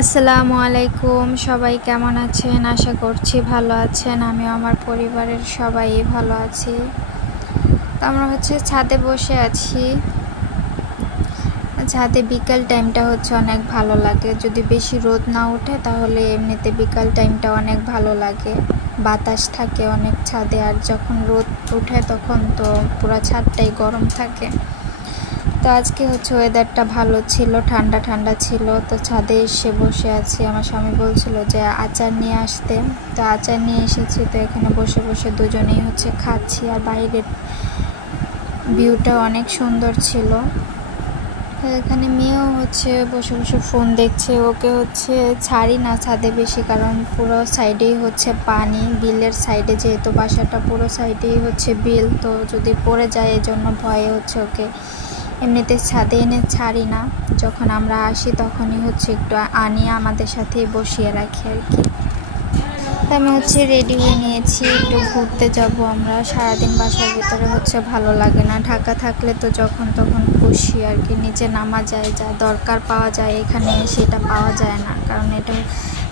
আসসালামু আলাইকুম, সবাই কেমন আছেন? আশা করছি ভালো আছেন। আমি আমার পরিবারের সবাই ভালো আছি। তো আমরা ছাদে বসে আছি। ছাদে বিকাল টাইমটা অনেক ভালো লাগে। যদি বেশি রোদ না ওঠে তাহলে এমনিতে বিকাল টাইমটা অনেক ভালো লাগে, বাতাস থাকে অনেক ছাদে। আর যখন রোদ ওঠে তখন তো পুরো ছাদটাই গরম থাকে। তো আজকে ওয়েদারটা ভালো ছিল, ঠান্ডা ঠান্ডা ছিল। তো ছাদে এসে বসে আছি। আমার স্বামী বলছিল যে আচার নিয়ে আসতে, তো আচার নিয়ে এসেছি। তো এখানে বসে বসে দুজনেই খাচ্ছি। আর বাইরের ভিউটা অনেক সুন্দর ছিল। তো এখানে মেয়েও বসে বসে ফোন দেখছে। ওকে ছাড়ি না ছাদে বেশি, কারণ পুরো সাইডেই পানি। বিলের সাইডে যেহেতু বাসাটা, পুরো সাইডেই বিল। তো যদি পড়ে যায় এজন্য ভয়ে ওকে এমনিতে ছাদে এনে ছাড়ি না। যখন আমরা আসি তখনই একটু আনিয়ে আমাদের সাথেই বসিয়ে রাখি আর কি। তো আমি রেডি হয়ে নিয়েছি, একটু ঘুরতে যাব আমরা। সারাদিন বাসার ভিতরে ভালো লাগে না। ঢাকা থাকলে তো যখন তখন খুশি আর কি, নিচে নামা যায়, যা দরকার পাওয়া যায়। এখানে সেটা পাওয়া যায় না, কারণ এটা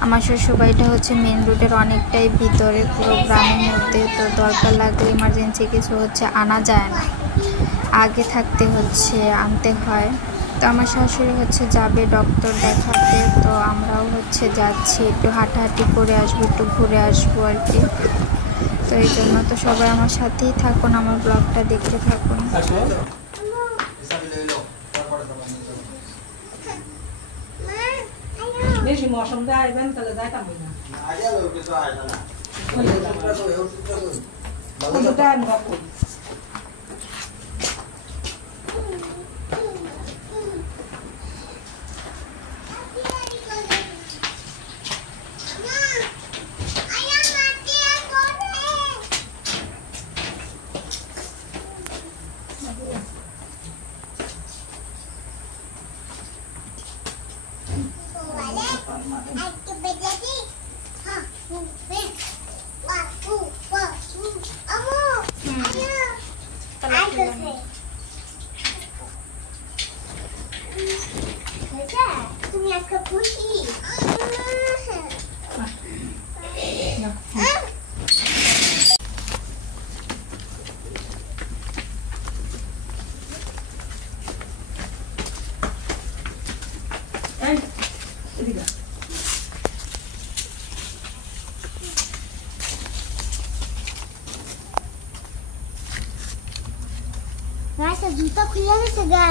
আমার শ্বশুরবাড়িটা মেন রোডের অনেকটাই ভিতরে, পুরো গ্রামের মধ্যে। তো দরকার লাগলে ইমার্জেন্সি কিছু আনা যায় না, আগে থাকতে আনতে হয়। তো আমার শাশুড়ি যাবে ডক্টর দেখাতে। তো আমরাও যাচ্ছি, একটু হাঁটাহাঁটি করে আসবো, একটু ঘুরে আসবো আর কি। তো এই জন্য তো সবাই আমার সাথেই থাকুন, আমার ব্লগটা দেখতে থাকুন। বেশি মৌসুম দেয় তাহলে যাইতাম না। তুমি আজকে খুশি? জুতা খুলে গেছে গা।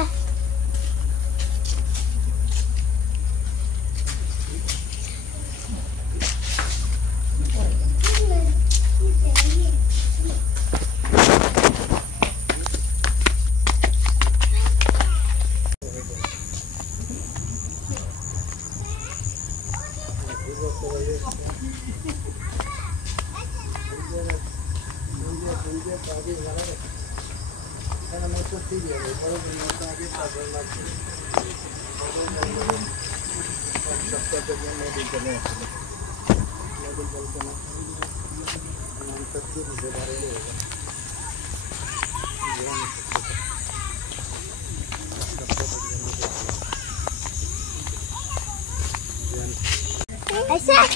Aisyah,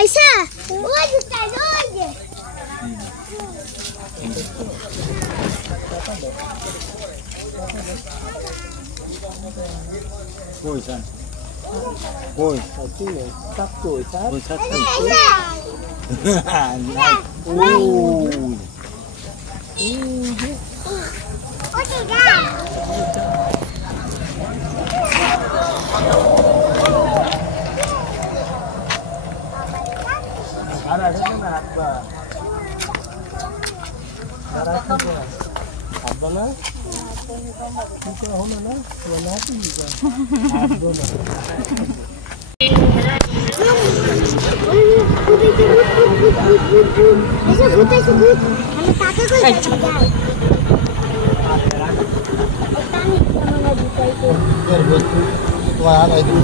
Aisyah, oye, oye. Ngồi sao? Ngồi, ở chỗ này cắt tuổi sát. Ngồi sát tuổi. Ôi trời ơi. Ada sana apa? Ada sana. Apa na? Kita hono na, wala ti ka. Ado na. ऐसा भूत हमें ताके को जाए तानी हमारा जूता को Biar buat tua ada itu.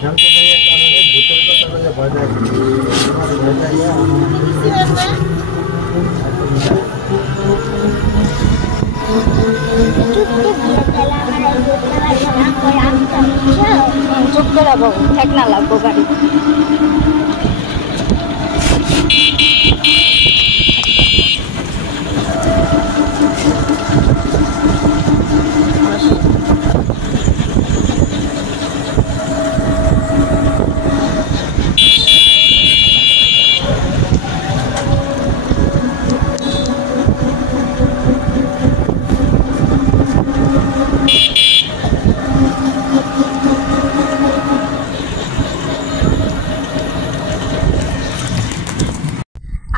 Yang tu saya kalau ni betul tu kalau dia baca, baca ya. চুপ করে বাবু ঠেক না লাগবো গাড়ি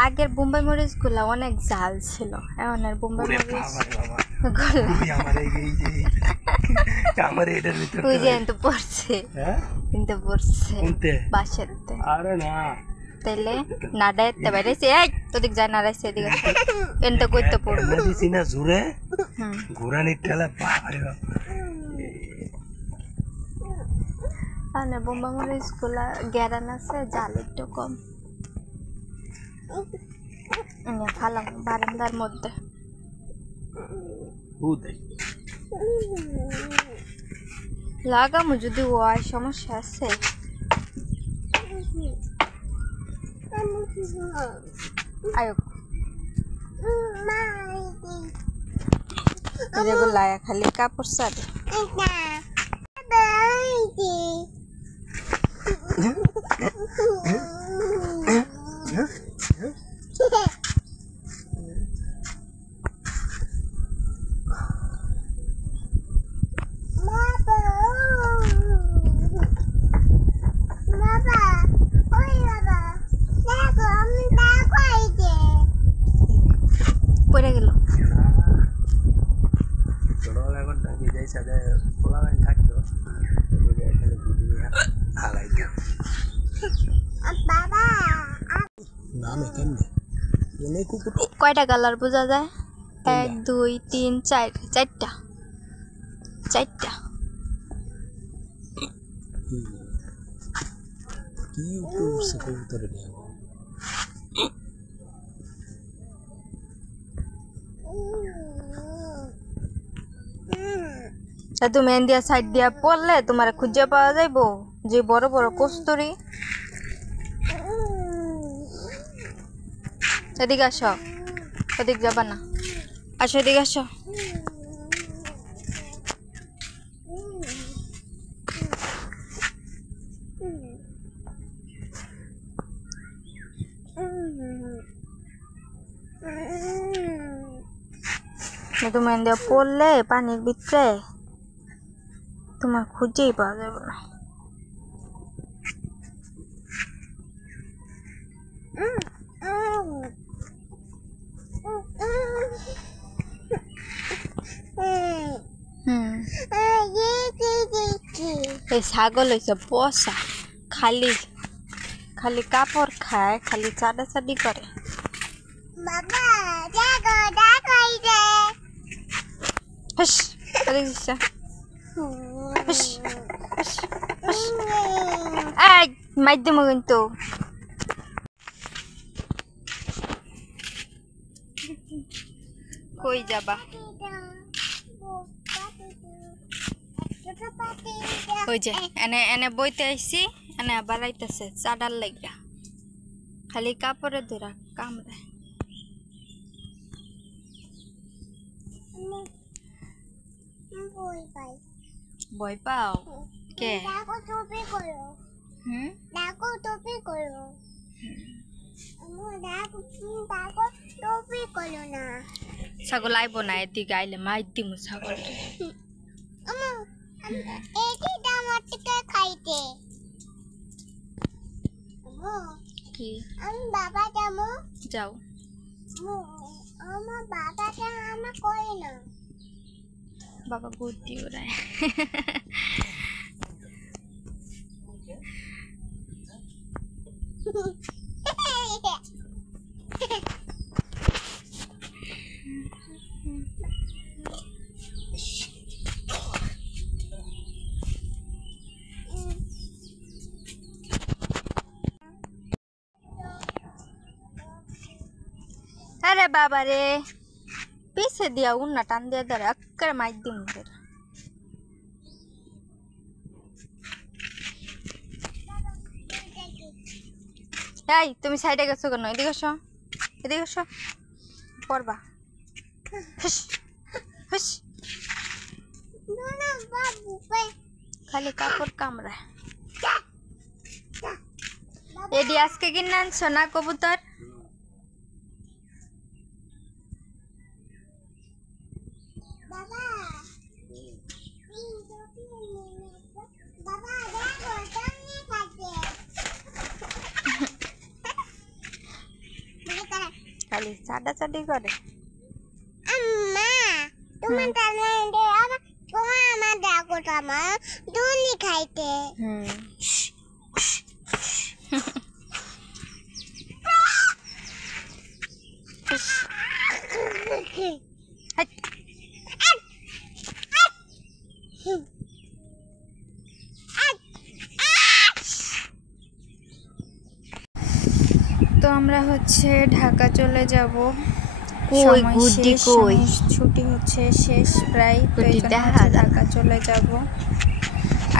আগের বোম্বাই মরিচগুলো অনেক ঝাল ছিল এখন আর বোম্বাই মরিচ কিন্তু পড়ছে কিন্তু পড়ছে বাসেতে আরে না তাইলে নাড়াইতে বাইরেছে এই তোদিক যায় নাড়াইছে এদিকে এনটা কইতে পড়বো দিছি না জোরে ঘোরানির ঠেলা বাবারে আনে বোম্বাই মরিচগুলা গ্যারান আছে জাল একটু কম ফালাম বারান্দার মধ্যে লাগামো যদি ওয়াই সমস্যা আছে আয়ো যেগুলা খালি কাপড় সাদে পড়ে গেল ছোটবেলা এখন ডাকি যাই সাথে পোলাবাইন থাকতো নামে কেমনে কয়টা কালার বোঝা যায় 1 2 3 4 চারটা কি উঠছে কবুতরে নিয়ে তুমি এন্ডিয়া সাইড দিয়া পড়লে তোমার খুঁজে পাওয়া যাইবো যে বড় বড় কস্তুরি এদিকে আসো ওদিক যাবা না আসো এদিকে আসো তুমি এন্ডিয়া পড়লে পানির ভিতরে তোমার খুঁজেই পাওয়া যাবে না এই ছাগল হয়েছে বসা খালি খালি কাপড় খায় খালি চাটাচাটি করে মাধ্যম কিন্তু কই যাবা ওই যে এনে এনে বইতে আইছি এনে আবার আইতেছে চাডার লাগিয়া খালি কাপড়ে ধরা কামড়ে ভয় পাও কে ছাগল আইব না এদিকে আইলে মাইর দিমু ছাগল কি বাবা যাবো যাও আমার বাবা আমার করে না বাবা বুদ্ধি ওরায় আরে বাবা রে পিছে দিয়া উন্না টান দিয়া ধরে একেবারে মাইর দিম ধরে। এই তুমি সাইডে গেছো কেন? এদিকে আসো, এদিকে আসো, পড়বা। হুস হুস, খালি কাপড় কামড়া। এডি আজকে কিনে আনছো না কবুতর? বাবা বাবা দেখো সামনে থাকে খালি চাটাচাটি করে। আম্মা তোমার টানে দে আমার তোমার আমার দেখো আমার দুনি খাইতে তো আমরা হচ্ছে ঢাকা চলে যাব। কই গুড্ডি কই? ছুটি হচ্ছে শেষ প্রায়, তো এই জন্য হচ্ছে ঢাকা চলে যাব।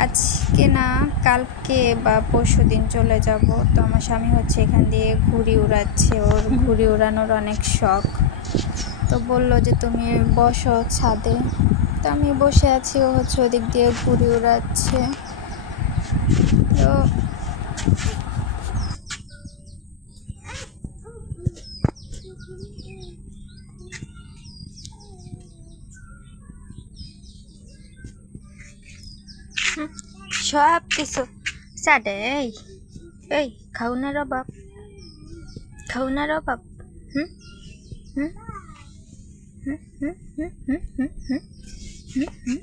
আজকে না কালকে বা পরশুদিন চলে যাব। তো আমার স্বামী হচ্ছে এখান দিয়ে ঘুড়ি উড়াচ্ছে, ওর ঘুড়ি উড়ানোর অনেক শখ। তো বললো যে তুমি বসো ছাদে, তো আমি বসে আছি, ও হচ্ছে ওদিক দিয়ে ঘুড়ি উড়াচ্ছে। তো সব কিছু সাডে। এই খাও না রবাব, খাও না রবাব। হুম হুম হুম হুম হুম হুম হুম হুম হুম।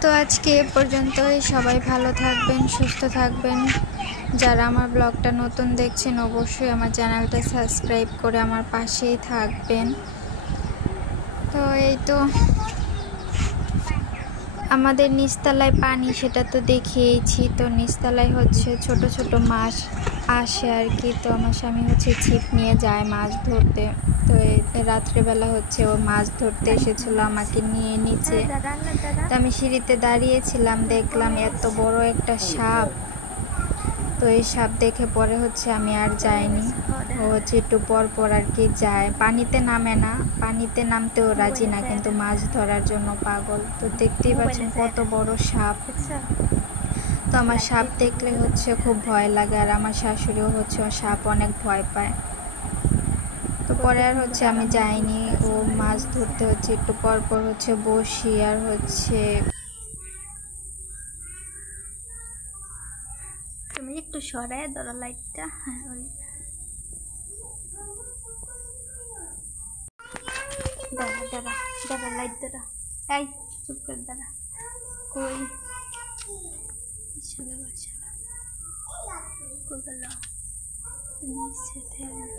তো আজকে এ পর্যন্তই। সবাই ভালো থাকবেন, সুস্থ থাকবেন। যারা আমার ব্লগটা নতুন দেখছেন অবশ্যই আমার চ্যানেলটা সাবস্ক্রাইব করে আমার পাশেই থাকবেন। তো এই তো আমাদের নিচতলায় পানি, সেটা তো দেখিয়েছি। তো নিচতলায় হচ্ছে ছোট ছোট মাছ আসে আর কি। তো আমার স্বামী হচ্ছে ছিপ নিয়ে যায় মাছ ধরতে। তো রাত্রেবেলা হচ্ছে ও মাছ ধরতে এসেছিলো আমাকে নিয়ে নিচে। তো আমি সিঁড়িতে দাঁড়িয়েছিলাম, দেখলাম এত বড় একটা সাপ। তো এই সাপ দেখে পরে হচ্ছে আমি আর যাইনি। ও হচ্ছে একটু পর পর আর কি যায়, পানিতে নামে না, পানিতে নামতেও রাজি না, কিন্তু মাছ ধরার জন্য পাগল। তো দেখতেই পাচ্ছেন কত বড় সাপ। তো আমার সাপ দেখলে হচ্ছে খুব ভয় লাগে, আর আমার শাশুড়িও হচ্ছে সাপ অনেক ভয় পায়। তো পরে আর হচ্ছে আমি যাইনি। ও মাছ ধরতে হচ্ছে একটু পর পর হচ্ছে বসি, আর হচ্ছে তুমি একটু সরায় ধরো লাইটটা। হ্যাঁ ওই দাঁড়া দাঁড়া দাঁড়া, লাইট দাঁড়া। এই চুপ করে দাঁড়া। কই চলে বাসা কই গেল নিচে থেকে